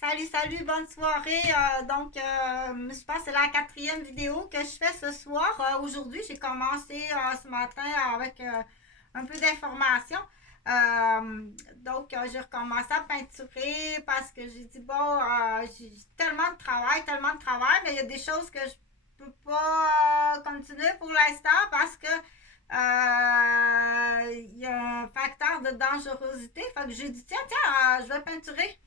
Salut, bonne soirée. Je pense que c'est la quatrième vidéo que je fais ce soir. Aujourd'hui, j'ai commencé ce matin avec un peu d'informations. J'ai recommencé à peinturer parce que j'ai dit, bon, j'ai tellement de travail, mais il y a des choses que je peux pas continuer pour l'instant parce que il y a un facteur de dangerosité. Fait que j'ai dit, tiens, je vais peinturer.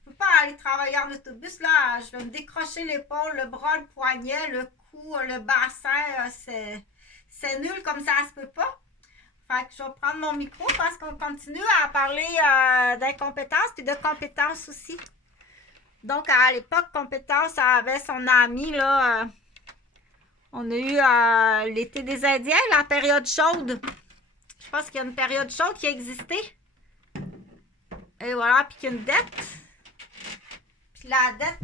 Je peux pas aller travailler en autobus, là. Je vais me décrocher l'épaule, le bras, le poignet, le cou, le bassin. C'est nul comme ça se peut pas. Fait que je vais prendre mon micro parce qu'on continue à parler d'incompétences et de compétences aussi. Donc, à l'époque, compétence avait son ami, là. On a eu l'été des Indiens, la période chaude. Je pense qu'il y a une période chaude qui a existé. Et voilà, puis qu'il y a une dette. Puis la dette,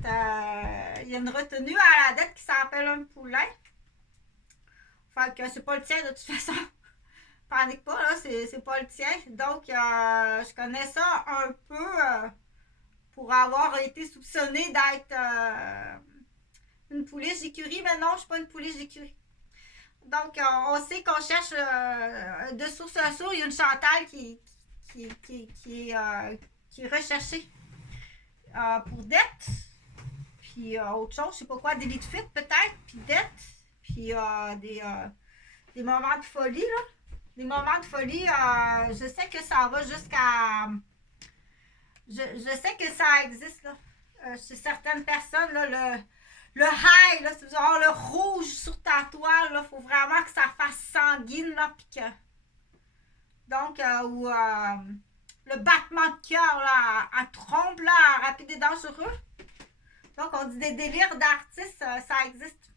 il y a une retenue à la dette qui s'appelle un poulain. Fait que c'est pas le tien de toute façon. Panique pas, là, c'est pas le tien. Donc, je connais ça un peu pour avoir été soupçonnée d'être une pouliche d'écurie, mais non, je suis pas une pouliche d'écurie. Donc, on sait qu'on cherche de source à source. Il y a une Chantal qui est recherchée pour dette. Puis autre chose, je sais pas quoi, délit de fuite peut-être, puis dette, puis des moments de folie, là. Des moments de folie, je sais que ça va jusqu'à... Je sais que ça existe, là. Chez certaines personnes, là, le high, là, c'est genre le rouge sur ta toile, là, faut vraiment que ça fasse sanguine, là, puis que... Donc, ou le battement de cœur, là, à trompe, là, rapide et dangereux. Donc, on dit des délires d'artistes, ça existe.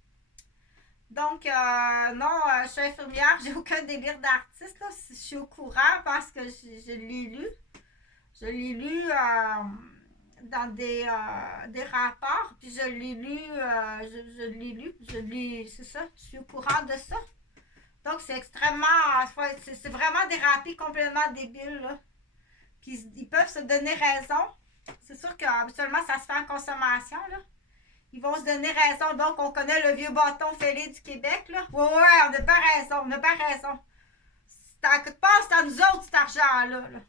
Donc, non, je suis infirmière, j'ai aucun délire d'artiste, là. Je suis au courant parce que je l'ai lu. Je l'ai lu dans des rapports, puis je l'ai lu, c'est ça, je suis au courant de ça. Donc, c'est extrêmement, c'est vraiment dérapé, complètement débile, là. Puis, ils peuvent se donner raison. C'est sûr qu'habituellement, ça se fait en consommation, là. Ils vont se donner raison. Donc, on connaît le vieux bâton fêlé du Québec, là. Ouais, on n'a pas raison, on n'a pas raison. C'est à nous autres, cet argent-là, là.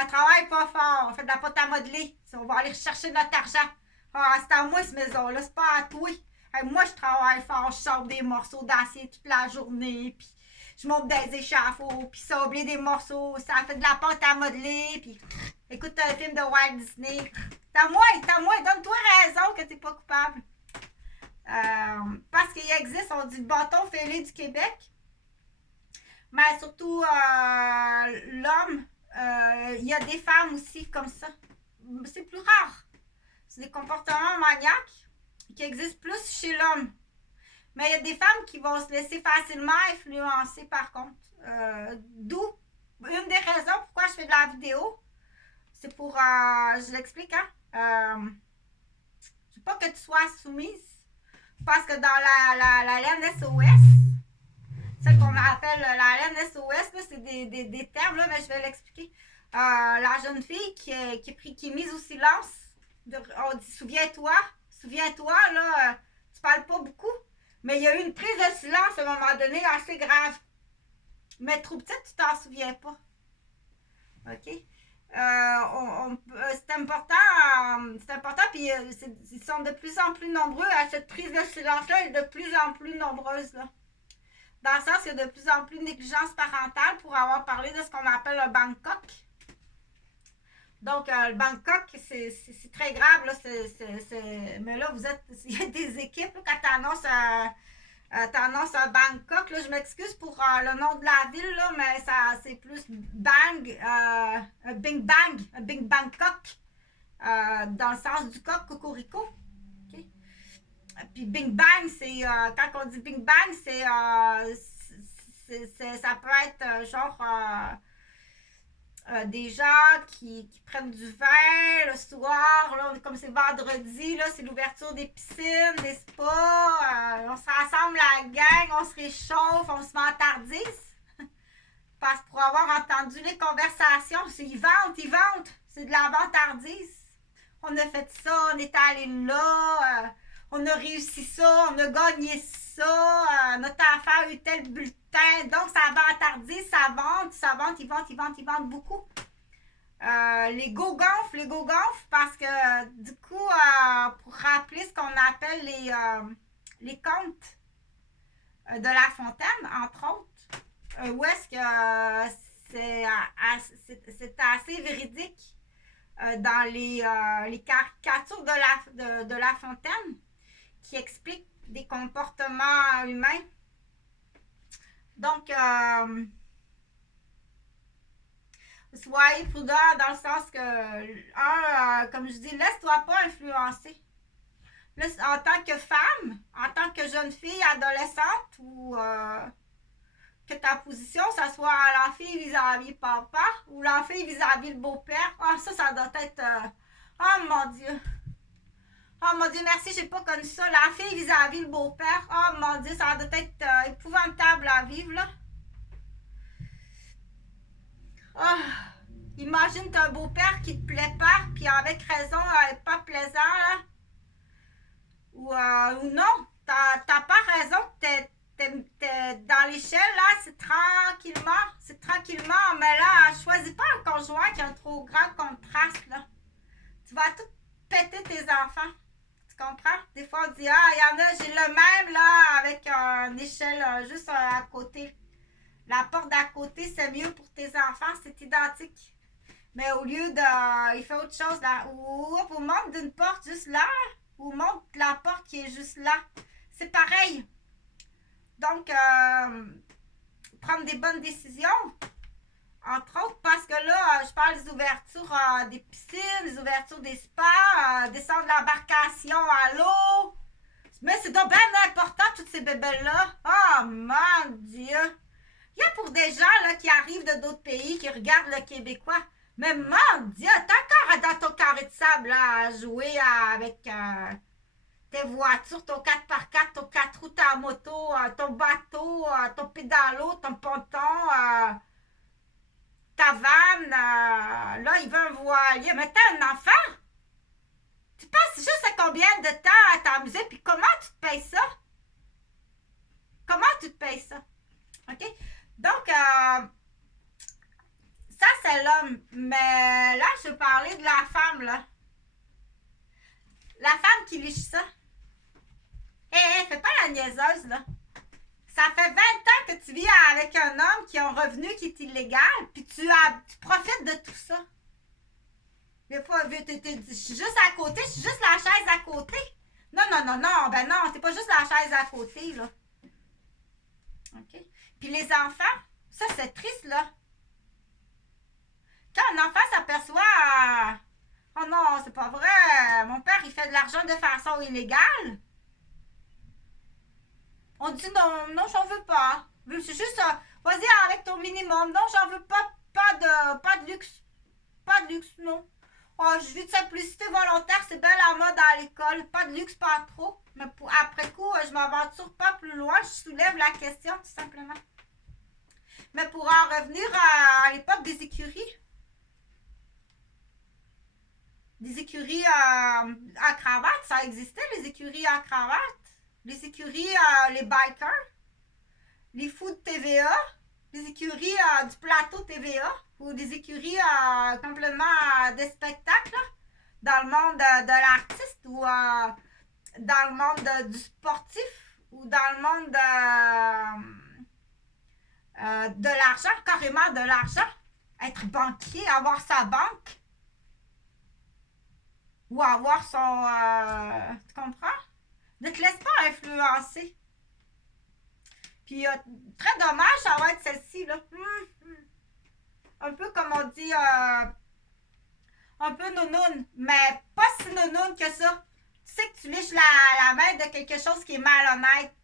On travaille pas fort, on fait de la pâte à modeler. On va aller chercher notre argent. Ah, c'est à moi, cette maison-là, c'est pas à toi. Hey, moi, je travaille fort, je sors des morceaux d'acier toute la journée, puis je monte des échafauds, puis ça oublie des morceaux, ça fait de la pâte à modeler, puis écoute un film de Walt Disney. T'as moi, donne-toi raison que t'es pas coupable. Parce qu'il existe, on dit le bâton fêlé du Québec, mais surtout l'homme, il y a des femmes aussi comme ça. C'est plus rare. C'est des comportements maniaques qui existent plus chez l'homme. Mais il y a des femmes qui vont se laisser facilement influencer par contre. D'où une des raisons pourquoi je fais de la vidéo. C'est pour, je l'explique, hein. Je veux pas que tu sois soumise. Parce que dans la laine SOS, celle qu'on appelle la laine SOS, là, c'est des termes, là, mais je vais l'expliquer. La jeune fille qui est mise au silence, on dit souviens-toi, là, tu parles pas beaucoup, mais il y a eu une prise de silence à un moment donné assez grave. Mais trop petite, tu t'en souviens pas. OK? C'est important, puis ils sont de plus en plus nombreux à cette prise de silence-là et de plus en plus nombreuses, là. Dans le sens qu'il y a de plus en plus de négligence parentale pour avoir parlé de ce qu'on appelle un Bangkok. Donc, le Bangkok, c'est très grave, là. Mais là, il y a des équipes, là, quand t'annonces un Bangkok, là, je m'excuse pour le nom de la ville, là, mais c'est plus un Bing Bangkok, dans le sens du coq, cocorico. Okay? Puis Bing Bang, c'est quand on dit Bing Bang, ça peut être genre des gens qui prennent du vin le soir, là, comme c'est vendredi, là, c'est l'ouverture des piscines, des spas, on se rassemble la gang, on se réchauffe, on se vantardise. Parce que pour avoir entendu les conversations, ils vendent, c'est de la vantardise. on a fait ça, on est allé là, on a réussi ça, on a gagné ça, notre affaire a eu tel bulletin. Donc, ça va attarder, ils vendent beaucoup. Les go gonfles, parce que du coup, pour rappeler ce qu'on appelle les contes de La Fontaine, entre autres, où est-ce que c'est assez véridique dans les caricatures de La Fontaine qui expliquent des comportements humains. Donc, soyez prudent dans le sens que, comme je dis, laisse-toi pas influencer. Là, en tant que femme, en tant que jeune fille, adolescente, ou que ta position, ça soit la fille vis-à-vis le papa ou la fille vis-à-vis le beau-père, ça doit être... oh mon Dieu! Oh mon Dieu, merci, j'ai pas connu ça. La fille vis-à-vis le beau-père, oh mon Dieu, ça doit être épouvantable à vivre, là. Oh, imagine t'as un beau-père qui te plaît pas, puis avec raison, pas plaisant, là. Ou non, t'as pas raison, t'es dans l'échelle, là, c'est tranquillement, mais là, choisis pas un conjoint qui a un trop grand contraste, là. Tu vas tout péter tes enfants. Tu comprends? Des fois, on dit, il y en a, j'ai le même, là, avec une échelle juste à côté. La porte d'à côté, c'est mieux pour tes enfants, c'est identique. Mais au lieu de... il fait autre chose, là. Ou on monte d'une porte juste là, ou monte la porte qui est juste là. C'est pareil. Donc, prendre des bonnes décisions, entre autres, parce que là, je parle des ouvertures des piscines, des ouvertures des spas, descendre l'embarcation à l'eau. Mais c'est donc bien important, toutes ces bébelles-là. Oh, mon Dieu! Il y a pour des gens là, qui arrivent de d'autres pays, qui regardent le Québécois. Mais mon Dieu, t'as encore dans ton carré de sable là, à jouer avec... tes voitures, ton 4x4, ton 4 roues, ta moto, ton bateau, ton pédalo, ton ponton, ta vanne, là, il veut un voilier. Mais t'as un enfant? Tu passes juste à combien de temps à t'amuser? Puis comment tu te payes ça? Comment tu te payes ça? OK? Donc, ça, c'est l'homme. Mais là, je parlais de la femme, là. La femme qui liche ça. Fais pas la niaiseuse, là. Ça fait 20 ans que tu vis avec un homme qui a un revenu qui est illégal, puis tu profites de tout ça. Des fois, je suis juste à côté, je suis juste la chaise à côté. Non, ben non, c'est pas juste la chaise à côté, là. OK? Puis les enfants, ça, c'est triste, là. Quand un enfant s'aperçoit, oh non, c'est pas vrai, mon père, il fait de l'argent de façon illégale. On dit non, j'en veux pas. C'est juste, vas-y avec ton minimum. Non, j'en veux pas, pas de luxe. Pas de luxe, non. Oh, je vis de simplicité volontaire, c'est belle à mode à l'école. Pas de luxe, pas trop. Mais après coup, je m'aventure pas plus loin. Je soulève la question, tout simplement. Mais pour en revenir à l'époque des écuries. Des écuries à cravate, ça existait, les écuries à cravate. Les écuries, les bikers, les fous de TVA, les écuries du plateau TVA ou des écuries complètement des spectacles là, dans le monde de l'artiste ou dans le monde du sportif ou dans le monde de l'argent, carrément de l'argent. Être banquier, avoir sa banque ou avoir son... tu comprends? Ne te laisse pas influencer. Puis, très dommage, ça va être celle-ci, là. Un peu comme on dit, un peu nounoun, mais pas si nounoun que ça. Tu sais que tu liches la main de quelque chose qui est malhonnête.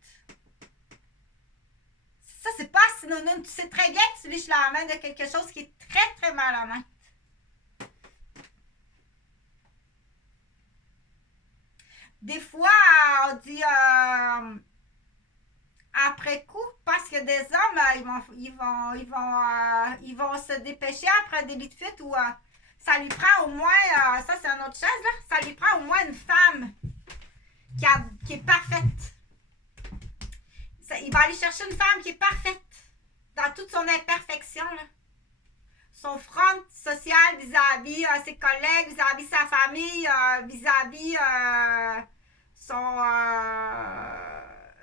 Ça, c'est pas si nounoun. Tu sais très bien que tu liches la main de quelque chose qui est très, très malhonnête. Des fois, on dit après coup, parce que des hommes, ils vont se dépêcher après un délit de fuite ou ça lui prend au moins, ça c'est une autre chose, là, ça lui prend au moins une femme qui est parfaite. Il va aller chercher une femme qui est parfaite dans toute son imperfection, là. Son front social vis-à-vis ses collègues, vis-à-vis sa famille, vis-à-vis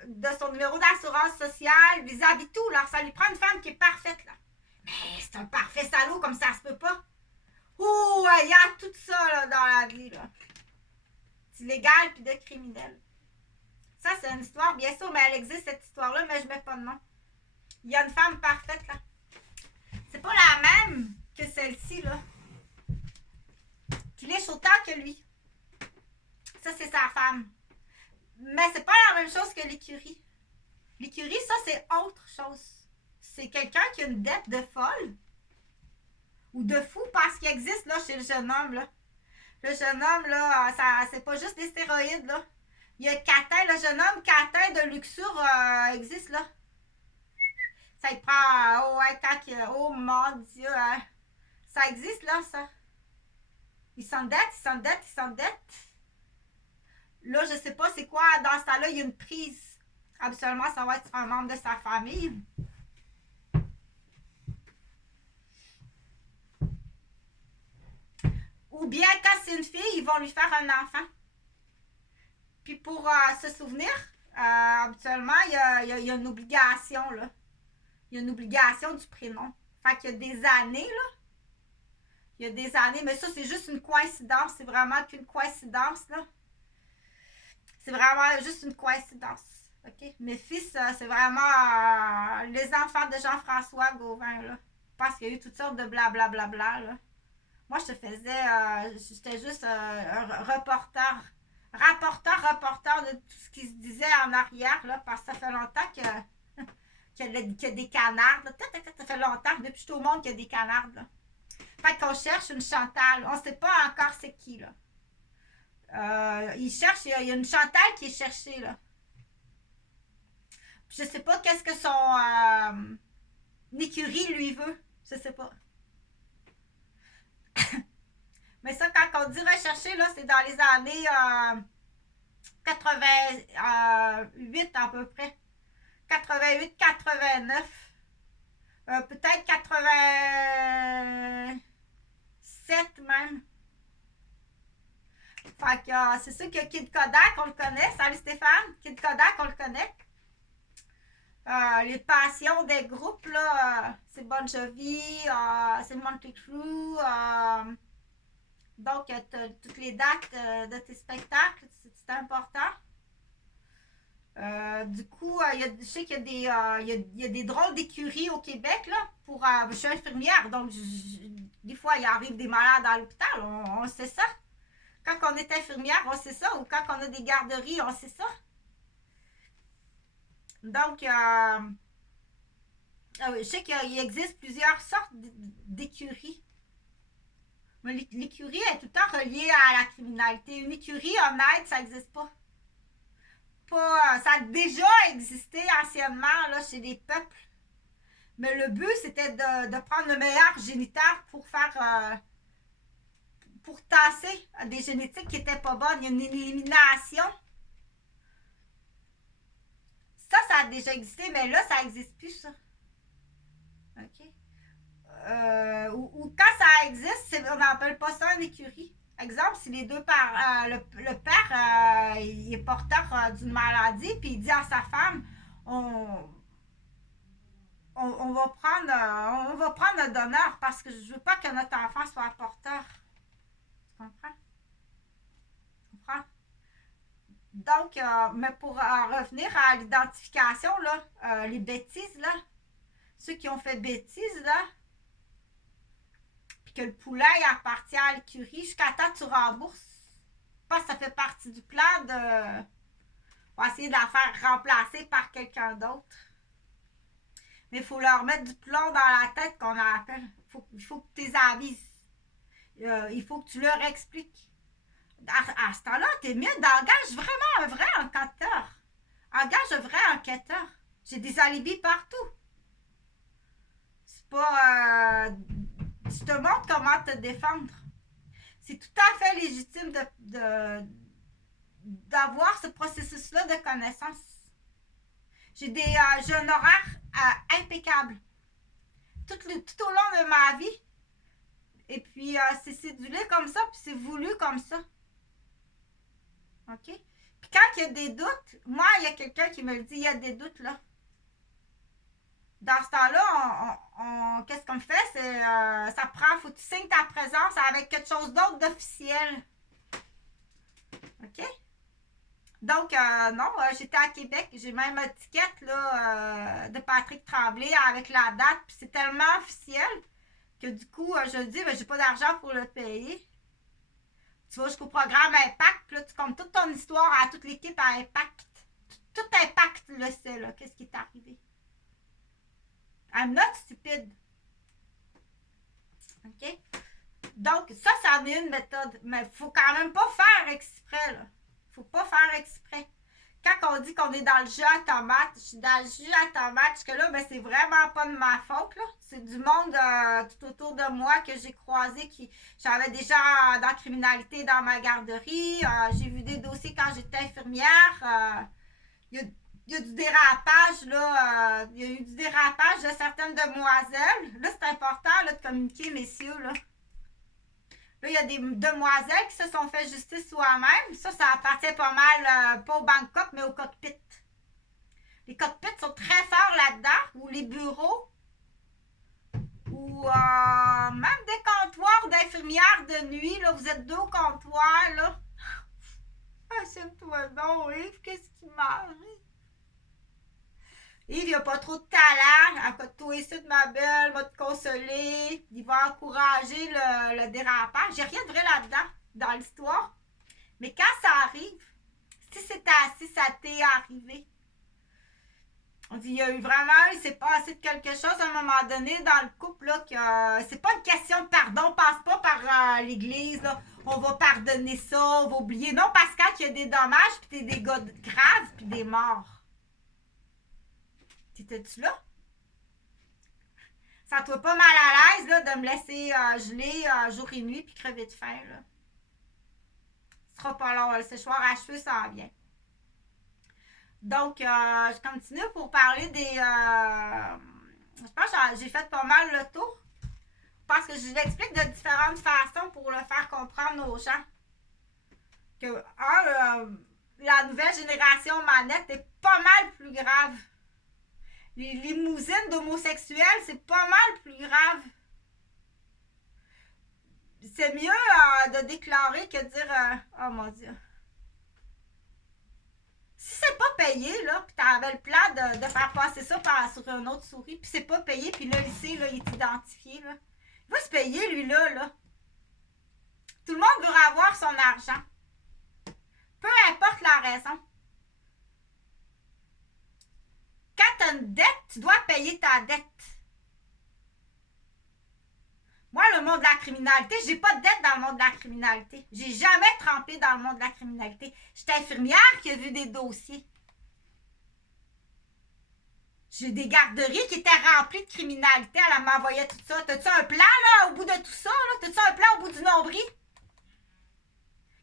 de son numéro d'assurance sociale, vis-à-vis tout. Là, ça lui prend une femme qui est parfaite. Là. Mais c'est un parfait salaud comme ça se peut pas. Ouh, il y a tout ça là, dans la vie. Là. D'illégal puis de criminel. Ça, c'est une histoire, bien sûr, mais elle existe cette histoire-là, mais je mets pas de nom. Il y a une femme parfaite là. C'est pas la même que celle-ci, là. Qui lèche autant que lui. Ça, c'est sa femme. Mais c'est pas la même chose que l'écurie. L'écurie, ça, c'est autre chose. C'est quelqu'un qui a une dette de folle. Ou de fou, parce qu'il existe, là, chez le jeune homme, là. Le jeune homme, là, ça, c'est pas juste des stéroïdes, là. Il y a Catin, le jeune homme Catin de luxure existe, là. Ça y prend, oh ouais, oh mon Dieu, hein. Ça existe là, ça. Il s'endette. Là, je sais pas c'est quoi, dans ce temps-là, il y a une prise. Absolument, ça va être un membre de sa famille. Ou bien, quand c'est une fille, ils vont lui faire un enfant. Puis pour se souvenir, habituellement, il y a une obligation, là. Il y a une obligation du prénom. Fait qu'il y a des années, là. Il y a des années, mais ça, c'est juste une coïncidence. C'est vraiment qu'une coïncidence, là. C'est vraiment juste une coïncidence. OK? Mes fils, c'est vraiment les enfants de Jean-François Gauvin, là. Parce qu'il y a eu toutes sortes de blablabla, là. Moi, je te faisais... j'étais juste un rapporteur de tout ce qui se disait en arrière, là. Parce que ça fait longtemps qu'il y a des canards. Ça fait longtemps, depuis que je suis au monde, qu'il y a des canards. Là. Fait qu'on cherche une Chantal. On ne sait pas encore c'est qui. Là. Il y a une Chantal qui est cherchée. Là. Je ne sais pas qu'est-ce que son écurie lui veut. Je ne sais pas. Mais ça, quand on dit rechercher, là, c'est dans les années 88 à peu près. 88, 89, peut-être 87 même. Fait que c'est sûr que Kid Kodak, on le connaît. Salut Stéphane. Kid Kodak, on le connaît. Les passions des groupes, là, c'est Bon Jovi, c'est Motley Crue. Donc, toutes les dates de tes spectacles, c'est important. Du coup, je sais qu'il y a des drôles d'écuries au Québec, là, je suis infirmière, donc des fois, il arrive des malades à l'hôpital, on sait ça. Quand on est infirmière, on sait ça, ou quand on a des garderies, on sait ça. Donc, je sais qu'il existe plusieurs sortes d'écuries. Mais l'écurie est tout le temps reliée à la criminalité. Une écurie honnête, ça n'existe pas. Ça a déjà existé anciennement là, chez des peuples. Mais le but, c'était de prendre le meilleur géniteur pour faire... pour tasser des génétiques qui n'étaient pas bonnes. Il y a une élimination. Ça a déjà existé, mais là, ça n'existe plus, ça. OK? Ou quand ça existe, on n'appelle pas ça une écurie. Exemple, si les deux parents, le père, il est porteur d'une maladie, puis il dit à sa femme, on va prendre un donneur parce que je veux pas que notre enfant soit porteur. Tu comprends? Tu comprends? Donc, mais pour revenir à l'identification, là, les bêtises, là, ceux qui ont fait bêtises, là, que le poulet appartient à l'écurie jusqu'à temps que tu rembourses. Parce que ça fait partie du plan on va essayer de la faire remplacer par quelqu'un d'autre. Mais il faut leur mettre du plomb dans la tête qu'on appelle. Il faut que tu les avises. Il faut que tu leur expliques. À ce temps-là, t'es mieux d'engager vraiment un vrai enquêteur. Engage un vrai enquêteur. J'ai des alibis partout. C'est pas... je te montre comment te défendre. C'est tout à fait légitime d'avoir ce processus-là de connaissance. J'ai un horaire impeccable. Tout au long de ma vie. Et puis, c'est cédulé comme ça, puis c'est voulu comme ça. OK? Puis quand il y a des doutes, moi, il y a quelqu'un qui me le dit, il y a des doutes, là. Dans ce temps-là, qu'est-ce qu'on fait? C'est, ça prend, faut que tu signes ta présence avec quelque chose d'autre d'officiel. OK? Donc, non, j'étais à Québec, j'ai même une étiquette là, de Patrick Tremblay avec la date, puis c'est tellement officiel que du coup, je dis, ben, j'ai pas d'argent pour le payer. Tu vas jusqu'au programme Impact, là, tu comptes toute ton histoire à toute l'équipe à Impact. Tout Impact le sait, là, qu'est-ce qui est arrivé. I'm not stupide. OK? Donc, ça en est une méthode. Mais il faut quand même pas faire exprès, là. Faut pas faire exprès. Quand on dit qu'on est dans le jus à tomate, je suis dans le jus à tomate, jusque-là, ben, c'est vraiment pas de ma faute, là. C'est du monde tout autour de moi que j'ai croisé qui. J'avais déjà dans la criminalité dans ma garderie. J'ai vu des dossiers quand j'étais infirmière. Il y a du dérapage, là. Il y a eu du dérapage de certaines demoiselles. Là, c'est important là, de communiquer, messieurs, là. Là, il y a des demoiselles qui se sont fait justice soi-même. Ça appartient pas mal, pas au Bangkok, mais au cockpit. Les cockpits sont très forts là-dedans, ou les bureaux, ou même des comptoirs d'infirmières de nuit. Là, vous êtes deux au comptoir, là. Achète-toi donc, Yves, qu'est-ce qui m'arrive? Yves, il n'a pas trop de talent. À côté de toi ici, ma belle, va te consoler. Il va encourager le dérapage. J'ai rien de vrai là-dedans, dans l'histoire. Mais quand ça arrive, si ça t'est arrivé, on dit, il y a eu vraiment, il s'est passé de quelque chose à un moment donné dans le couple, là, que c'est pas une question de pardon, passe pas par l'église, là. On va pardonner ça, on va oublier. Non, parce que quand il y a des dommages, puis des dégâts graves, puis des morts. T'étais-tu là? Sens-toi pas mal à l'aise là, de me laisser geler jour et nuit puis crever de faim. Là. Ce sera pas long. Le séchoir à cheveux s'en vient. Donc, je continue pour parler des... je pense que j'ai fait pas mal le tour. Parce que je l'explique de différentes façons pour le faire comprendre aux gens. Que, la nouvelle génération manette est pas mal plus grave. Les limousines d'homosexuels, c'est pas mal plus grave. C'est mieux de déclarer que de dire oh mon Dieu. Si c'est pas payé, là, puis t'avais le plan de faire passer ça sur une autre souris, puis c'est pas payé, puis là, ici, là, il est identifié, là. Il va se payer, lui, là. Tout le monde veut avoir son argent. Peu importe la raison. Quand tu as une dette, tu dois payer ta dette. Moi, le monde de la criminalité, j'ai pas de dette dans le monde de la criminalité. J'ai jamais trempé dans le monde de la criminalité. J'étais infirmière qui a vu des dossiers. J'ai des garderies qui étaient remplies de criminalité. Elle m'envoyait tout ça. T'as-tu un plan, là, au bout de tout ça, là? T'as-tu un plan au bout du nombril?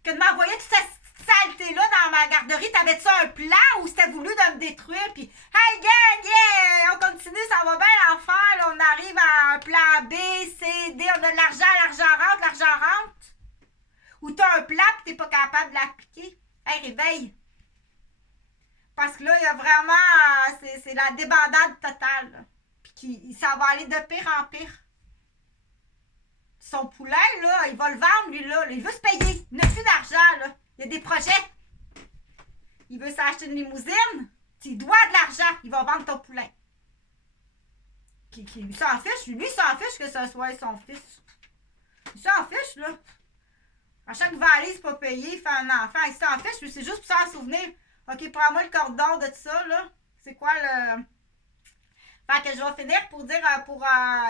Que de m'envoyer toute cette saleté-là dans ma garderie, t'avais-tu un plan ou c'était voulu de me détruire? Puis, hey, gang, yeah! On continue, ça va bien l'enfer. Là, on arrive à un plan B, C, D, on a de l'argent rentre. Ou t'as un plan et t'es pas capable de l'appliquer. Hey, réveille! Parce que là, il y a vraiment... c'est la débandade totale. Là. Puis ça va aller de pire en pire. Son poulet, là, il va le vendre, lui, là. Il veut se payer. Il n'a plus d'argent, là. Il y a des projets. Il veut s'acheter une limousine. Il doit de l'argent. Il va vendre ton poulet. Qui s'en fiche. Lui, il s'en fiche que ce soit son fils. Il s'en fiche, là. À chaque valise, c'est pas payé. Il fait un enfant. Il s'en fiche. Lui, c'est juste pour s'en souvenir. OK, prends-moi le cordon de tout ça, là. C'est quoi le... Fait que je vais finir pour dire, pour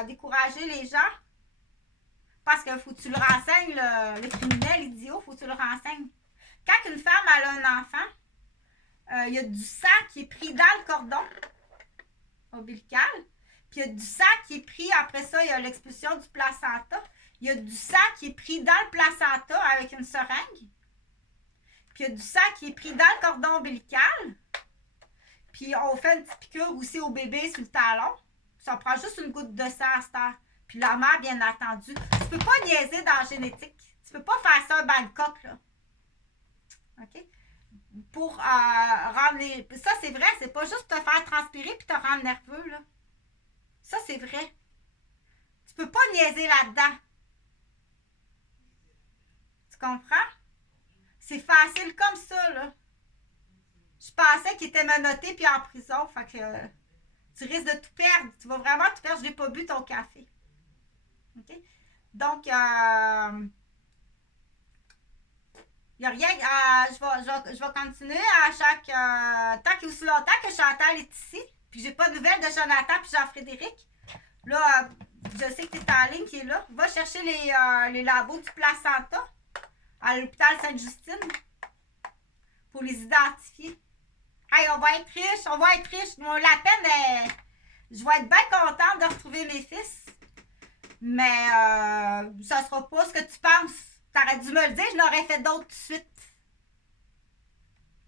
décourager les gens. Parce que faut que tu le renseignes, le criminel idiot, faut que tu le renseignes. Quand une femme a un enfant, il y a du sang qui est pris dans le cordon ombilical, puis il y a du sang qui est pris, après ça, il y a l'expulsion du placenta. il y a du sang qui est pris dans le placenta avec une seringue. Puis il y a du sang qui est pris dans le cordon ombilical. Puis on fait une petite piqûre aussi au bébé sur le talon. Ça prend juste une goutte de sang à cette heure. Puis la mère, bien entendu. Tu peux pas niaiser dans la génétique. Tu peux pas faire ça à Bangkok, là. OK? Pour rendre les... Ça, c'est vrai. C'est pas juste te faire transpirer puis te rendre nerveux, là. Ça, c'est vrai. Tu peux pas niaiser là-dedans. Tu comprends? C'est facile comme ça, là. Je pensais qu'il était menotté puis en prison. Fait que tu risques de tout perdre. Tu vas vraiment tout perdre. Je n'ai pas bu ton café. OK? Donc, il n'y a rien. Je vais continuer à chaque. Tant qu'il y a aussi longtemps que Chantal est ici. Puis j'ai pas de nouvelles de Jonathan puis Jean-Frédéric. Là, je sais que tu es en ligne qui est là. Va chercher les labos du placenta à l'hôpital Sainte-Justine pour les identifier. Hey, on va être riche, on va être riche. Moi, la peine, je vais être bien contente de retrouver mes fils. Mais ça sera pas ce que tu penses. T'aurais dû me le dire, je l'aurais fait d'autres tout de suite.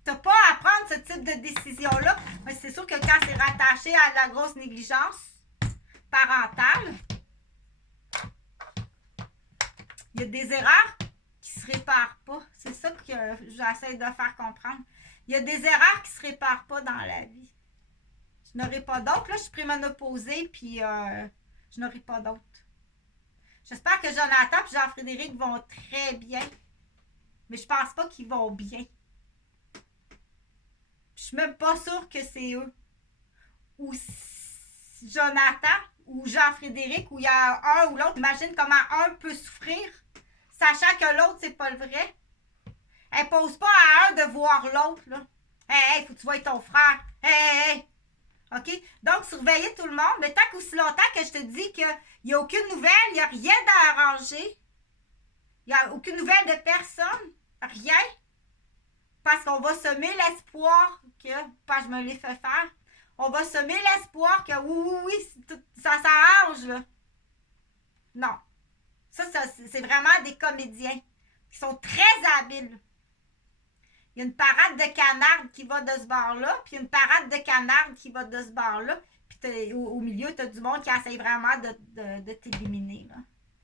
T'as pas à prendre ce type de décision-là. Mais c'est sûr que quand c'est rattaché à de la grosse négligence parentale, il y a des erreurs qui se réparent pas. C'est ça que j'essaie de faire comprendre. Il y a des erreurs qui se réparent pas dans la vie. Je n'aurai pas d'autres. Là, je suis préménopausée, puis je n'aurai pas d'autres. J'espère que Jonathan et Jean-Frédéric vont très bien. Mais je pense pas qu'ils vont bien. Je suis même pas sûre que c'est eux. Ou Jonathan ou Jean-Frédéric, où il y a un ou l'autre. Imagine comment un peut souffrir, sachant que l'autre, c'est pas le vrai. Impose pas à un de voir l'autre, là. Hey, faut que tu voies ton frère. Hey. OK? Donc, surveiller tout le monde. Mais tant qu'aussi longtemps que je te dis qu'il n'y a aucune nouvelle, il n'y a rien d'arrangé. Il n'y a aucune nouvelle de personne. Rien. Parce qu'on va semer l'espoir que, parce que je me l'ai fait faire, on va semer l'espoir que oui, ça s'arrange, là. Non. Ça, c'est vraiment des comédiens qui sont très habiles. Il y a une parade de canards qui va de ce bord-là, puis une parade de canards qui va de ce bord-là. Puis au milieu, tu as du monde qui essaie vraiment de t'éliminer. Là.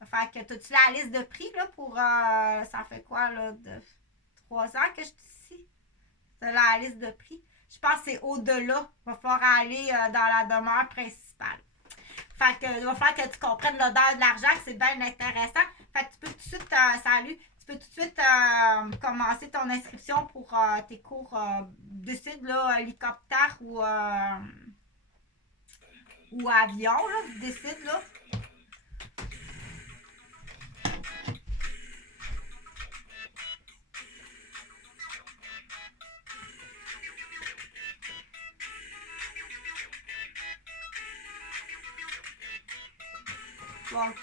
Fait que t'as-tu la liste de prix là, pour. Ça fait quoi, là, de 3 ans que je suis ici? T'as la liste de prix. Je pense que c'est au-delà. Il va falloir aller dans la demeure principale. Fait que il va falloir que tu comprennes l'odeur de l'argent, que c'est bien intéressant. Fait que tu peux tout de suite. Salut! Tu peux tout de suite commencer ton inscription pour tes cours. Décide, là, hélicoptère ou avion, là. Décide, là. Bon.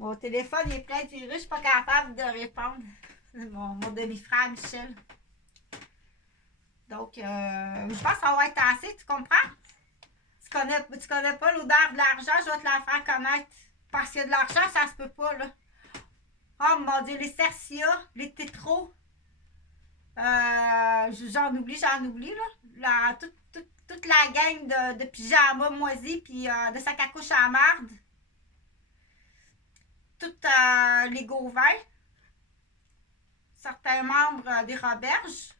Mon téléphone il est plein de virus, je suis pas capable de répondre. C'est mon demi-frère Michel. Donc, je pense que ça va être assez, tu comprends? Tu connais pas l'odeur de l'argent, je vais te la faire connaître. Parce qu'il y a de l'argent, ça se peut pas, là. Oh mon Dieu, les cercias, les tétros. J'en oublie, là. Toute la gang de pyjamas moisis puis de sacs à couche à marde. Toutes les Gauvins. Certains membres des Roberges.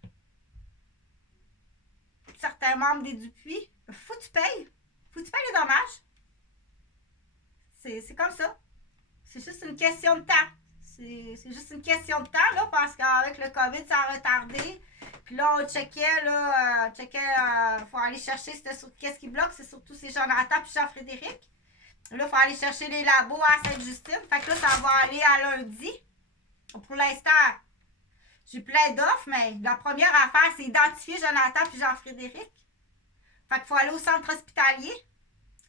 Certains membres des Dupuis. Faut que tu payes. Faut que tu payes les dommages. C'est comme ça. C'est juste une question de temps. C'est juste une question de temps, là, parce qu'avec le COVID, ça a retardé. Puis là, on checkait, là, faut aller chercher, qu'est-ce qui bloque, c'est surtout ces Jonathan puis Jean-Frédéric. Là, il faut aller chercher les labos à Sainte-Justine. Fait que là, ça va aller à lundi. Pour l'instant, j'ai plein d'offres, mais la première affaire, c'est identifier Jonathan puis Jean-Frédéric. Fait qu'il faut aller au centre hospitalier,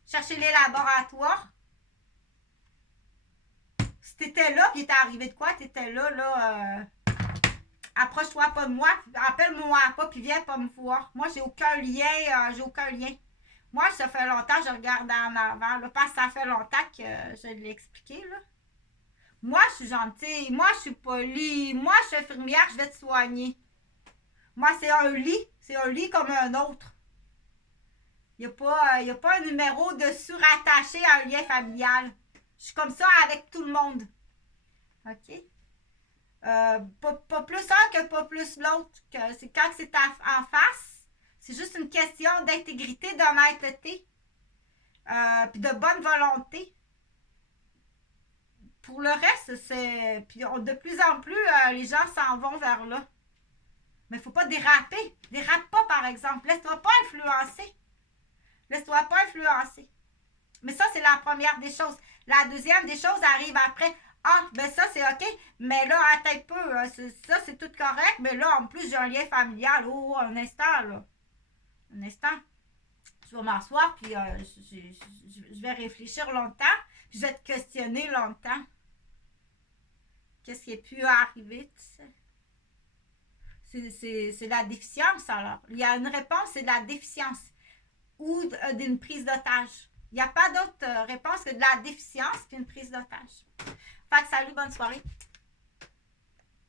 chercher les laboratoires. Si t'étais là, puis il était arrivé de quoi, t'étais là, approche-toi pas de moi, appelle-moi pas, puis viens pas me voir. Moi, j'ai aucun lien, Moi, ça fait longtemps que je regarde en avant, là, parce que ça fait longtemps que je l'ai expliqué, là. Moi, je suis gentille. Moi, je suis polie. Moi, je suis infirmière, je vais te soigner. Moi, c'est un lit. C'est un lit comme un autre. Il n'y a pas un numéro de surattaché à un lien familial. Je suis comme ça avec tout le monde. OK? Pas plus un que pas plus l'autre. C'est quand c'est en face, c'est juste une question d'intégrité, d'honnêteté, puis de bonne volonté. Pour le reste, c'est. Puis de plus en plus, les gens s'en vont vers là. Mais il ne faut pas déraper. Dérape pas, par exemple. Laisse-toi pas influencer. Laisse-toi pas influencer. Mais ça, c'est la première des choses. La deuxième des choses arrive après. Ah, ben ça, c'est OK. Mais là, attends un peu. Ça, c'est tout correct. Mais là, en plus, j'ai un lien familial. Oh, un instant, là. Un instant. Je vais m'asseoir, puis je vais réfléchir longtemps. Puis je vais te questionner longtemps. Qu'est-ce qui a pu arriver, tu sais? C'est la déficience, alors. Il y a une réponse, c'est de la déficience ou d'une prise d'otage. Il n'y a pas d'autre réponse que de la déficience puis une prise d'otage. Fait que salut, bonne soirée.